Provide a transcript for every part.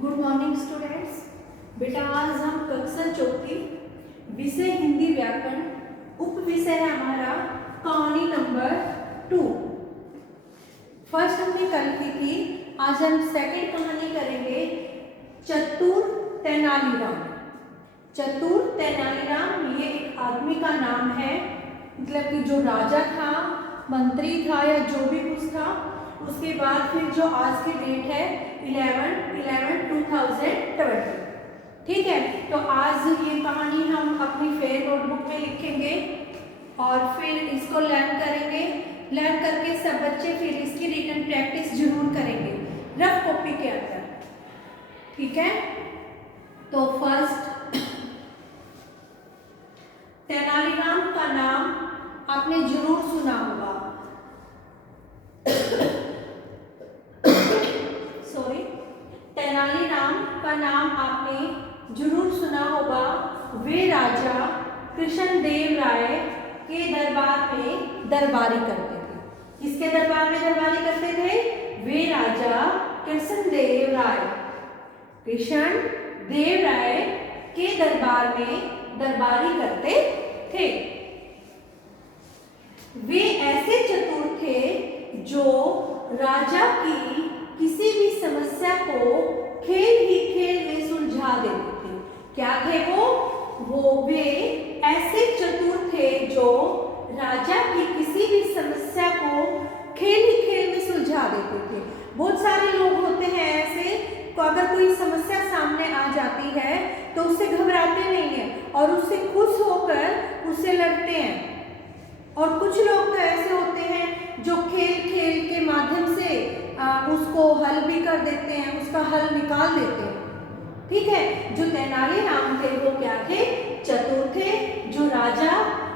Good morning students. बेटा आज हम कक्षा चौथी विषय हिंदी व्याकरण उप विषय है हमारा कहानी नंबर 2। फर्स्ट हमने कल की थी, आज हम सेकंड कहानी करेंगे चतुर तेनालीराम। चतुर तेनालीराम ये एक आदमी का नाम है, मतलब कि जो राजा था, मंत्री था या जो भी कुछ था। उसके बाद फिर जो आज की डेट है 11/11/2020, ठीक है। तो आज ये कहानी हम अपनी फेयर नोटबुक में लिखेंगे और फिर इसको लर्न करेंगे। लर्न करके सब बच्चे फिर इसकी रिटन प्रैक्टिस जरूर करेंगे रफ कॉपी के अंदर, ठीक है। तो फर्स्ट, तेनालीराम का नाम आपने जरूर सुना होगा। सॉरी, तेनालीराम का नाम आपने जरूर सुना होगा। वे राजा कृष्णदेव राय के दरबार में दरबारी करते थे। किसके दरबार में दरबारी करते थे? वे राजा कृष्णदेव राय, कृष्णदेव राय के दरबार में दरबारी करते थे। वे ऐसे चतुर थे जो राजा की किसी भी समस्या को खेल ही खेल में सुलझा देते थे। क्या थे वो वे ऐसे चतुर थे जो राजा की किसी भी समस्या को खेल ही खेल में सुलझा देते थे। बहुत सारे लोग होते हैं ऐसे, तो अगर कोई समस्या सामने आ जाती है तो उससे घबराते नहीं हैं और उससे खुश होकर उससे लड़ते हैं। और कुछ लोग तो ऐसे होते हैं जो खेल खेल के माध्यम से उसको हल भी कर देते हैं, उसका हल निकाल देते हैं, ठीक है। जो तेनालीराम थे वो क्या थे? चतुर थे जो राजा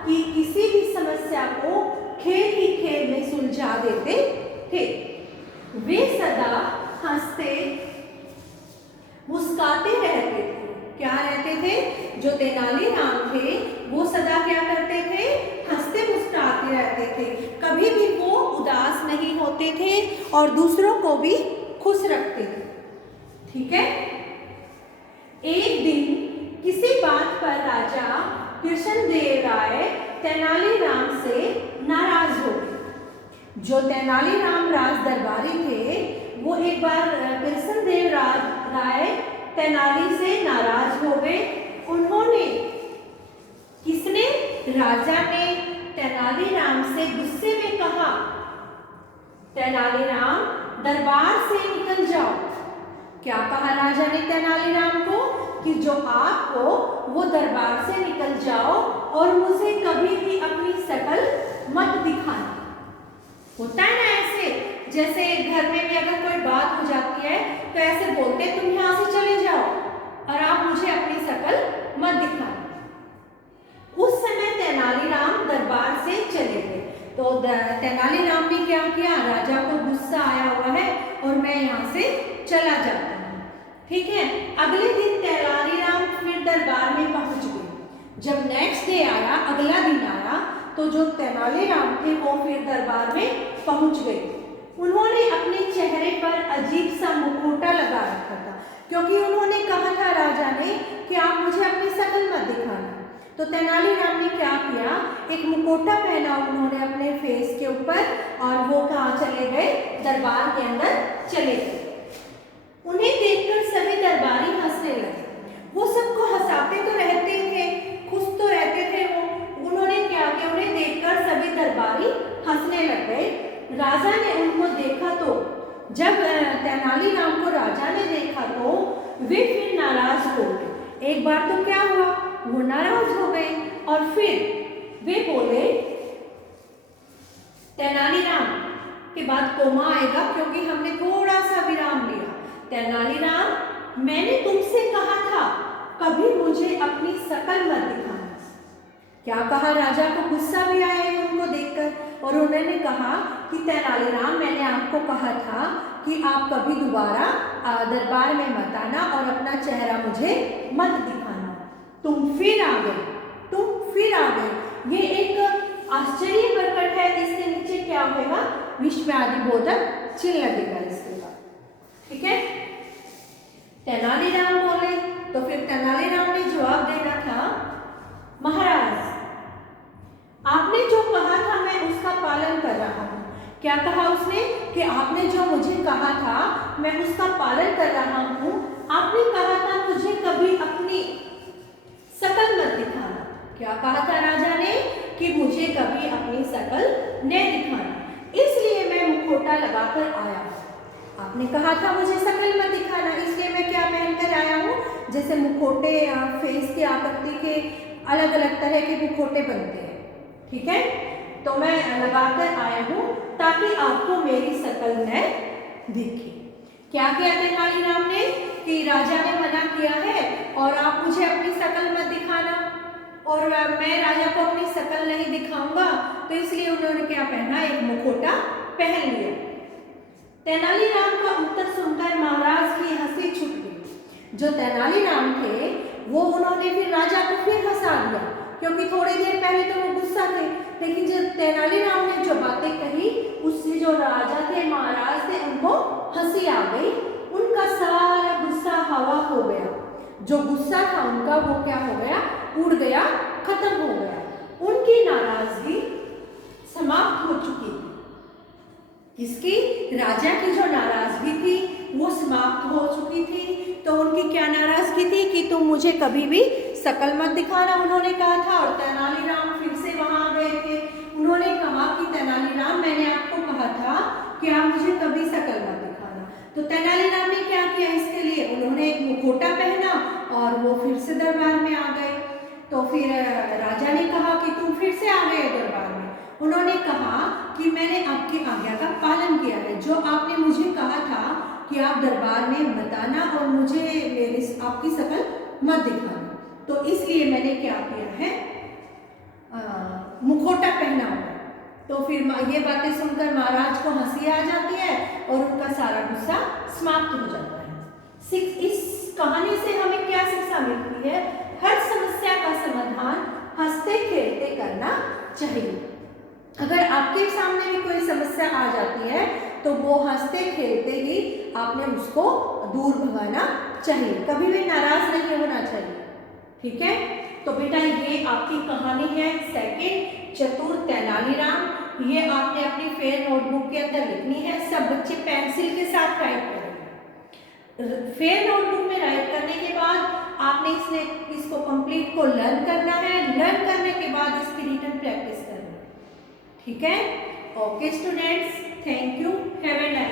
की किसी भी समस्या को खेल ही खेल में सुलझा देते थे। वे सदा हंसते मुस्कुराते रहते थे। क्या रहते थे? जो तेनालीराम थे वो सदा क्या करते थे? हंसते मुस्कुराते रहते थे। कभी भी वो उदास नहीं होते थे और दूसरों को भी खुश रखते थे, ठीक है। एक दिन किसी बात पर राजा कृष्णदेव राय तेनालीराम से नाराज हो गए। जो तेनालीराम राज दरबारी थे वो एक बार कृष्णदेव राय तेनाली से नाराज हो गए। उन्होंने, किसने? राजा ने तेनालीराम से गुस्से में कहा, तेनालीराम दरबार से निकल जाओ। क्या कहा राजा ने तेनालीराम को? कि जो आप हो वो दरबार से निकल जाओ और मुझे कभी भी अपनी शकल मत दिखाना। होता है ना ऐसे, जैसे घर में भी अगर कोई बात हो जाती है तो ऐसे बोलते तुम यहाँ से चले जाओ और आप मुझे अपनी शकल मत दिखाना। उस समय तेनालीराम दरबार से चले गए। तो तेनालीराम ने क्या किया? राजा को गुस्सा आया हुआ है और मैं यहाँ से चला जाता हूँ, ठीक है। अगले दिन तेनालीराम फिर दरबार में पहुंच गए। जब नेक्स्ट डे आया, अगला दिन आया, तो जो तेनालीराम थे वो फिर दरबार में पहुंच गए। उन्होंने अपने चेहरे पर अजीब सा मुखौटा लगा रखा था, क्योंकि उन्होंने कहा था राजा ने कि आप मुझे अपनी शकल मत दिखाना। तो तेनालीराम ने क्या किया? एक मुखौटा पहना उन्होंने अपने फेस के ऊपर और वो कहाँ चले गए? दरबार के अंदर चले गए। उन्हें देखकर सभी दरबारी हंसने लगे। वो सबको हंसाते तो रहते थे, खुश तो रहते थे वो। उन्होंने क्या किया? उन्हें देखकर सभी दरबारी हंसने लग गए। राजा ने उनको देखा तो, जब तेनालीराम को राजा ने देखा तो वे फिर नाराज हो गए। एक बार तो क्या हुआ? वो नाराज हो गए और फिर वे बोले, तेनालीराम के बाद कोमा आएगा क्योंकि हमने थोड़ा सा विराम लिया। तेनालीराम, मैंने तुमसे कहा था कभी मुझे अपनी शकल मत दिखाना। क्या कहा? राजा को गुस्सा भी आया उनको देखकर और उन्होंने कहा कि तेनालीराम, मैंने आपको कहा था कि आप कभी दोबारा दरबार में मत आना और अपना चेहरा मुझे मत दिखाना। तुम फिर आ गए, तुम फिर आ गए। ये एक आश्चर्य प्रकट है। इसके नीचे क्या होगा? विस्मयादिबोधक चिन्ह लगेगा इसके बाद, ठीक है। तेनालीराम बोले। तो फिर तेनालीराम ने जवाब देना था, महाराज आपने जो कहा था मैं उसका पालन कर रहा हूँ। क्या कहा उसने कि आपने जो मुझे कहा था मैं उसका पालन कर रहा हूँ। आपने कहा था मुझे कभी अपनी शकल मत दिखाना। क्या कहा था राजा ने कि मुझे कभी अपनी शकल न दिखाना, इसलिए मैं मुखौटा लगाकर आया। आपने कहा था मुझे शकल मत दिखाना, इसलिए मैं क्या पहनकर आया हूँ। जैसे मुखौटे फेस की आकृति के अलग अलग तरह के मुखौटे बनते हैं, ठीक है, तो मैं लगाकर आया हूँ ताकि आपको मेरी शकल न दिखे। क्या किया तेनालीराम ने कि राजा ने मना किया है और आप मुझे अपनी शकल मत दिखाना, और मैं राजा को अपनी शकल नहीं दिखाऊंगा, तो इसलिए उन्होंने क्या पहना, एक मुखौटा पहन लिया। तेनालीराम का उत्तर सुनकर महाराज की हंसी छूट गई। जो तेनालीराम थे वो उन्होंने फिर राजा को फिर हंसा दिया, क्योंकि थोड़ी देर पहले तो वो गुस्सा थे, लेकिन जब तेनालीराम ने जो बातें कही उससे जो राजा थे, महाराज थे, उनको हंसी आ गई। उनका सारा गुस्सा हवा हो गया। जो गुस्सा था उनका वो क्या हो गया, उड़ गया, खत्म हो गया। उनकी नाराजगी समाप्त हो चुकी थी। किसकी, राजा की जो नाराजगी थी वो समाप्त हो चुकी थी। तो उनकी क्या नाराजगी थी कि तुम मुझे कभी भी शकल मत दिखाना, उन्होंने कहा था। और तेनालीराम फिर से वहां आ गए थे। उन्होंने कहा कि तेनालीराम मैंने आपको कहा था कि आप मुझे कभी शकल मत दिखाना। तो तेनालीराम ने क्या किया, इसके लिए उन्होंने एक मुखौटा पहना और वो फिर से दरबार में आ गए। तो फिर राजा ने कहा कि तुम फिर से आ गए दरबार में। उन्होंने कहा कि मैंने आपकी आज्ञा का पालन किया है। जो आपने मुझे कहा था कि आप दरबार में मत आना और मुझे मेरी आपकी शकल मत दिखाना, तो इसलिए मैंने क्या किया है, मुखौटा पहना हुआ। तो फिर ये बातें सुनकर महाराज को हंसी आ जाती है और उनका सारा गुस्सा समाप्त हो जाता है। इस कहानी से हमें क्या शिक्षा मिलती है, हर समस्या का समाधान हंसते खेलते करना चाहिए। अगर आपके सामने भी कोई समस्या आ जाती है तो वो हंसते खेलते ही आपने उसको दूर भगाना चाहिए, कभी भी नाराज नहीं होना चाहिए, ठीक है। तो बेटा ये आपकी कहानी है सेकंड चतुर तेनालीराम। ये आपने अपनी फेयर नोटबुक के अंदर लिखनी है। सब बच्चे पेंसिल के साथ राइट करेंगे। फेयर नोटबुक में राइट करने के बाद आपने इसको कंप्लीट को लर्न करना है। लर्न करने के बाद इसकी रिटन प्रैक्टिस करना है, ठीक है। Okay students, thank you, have a nice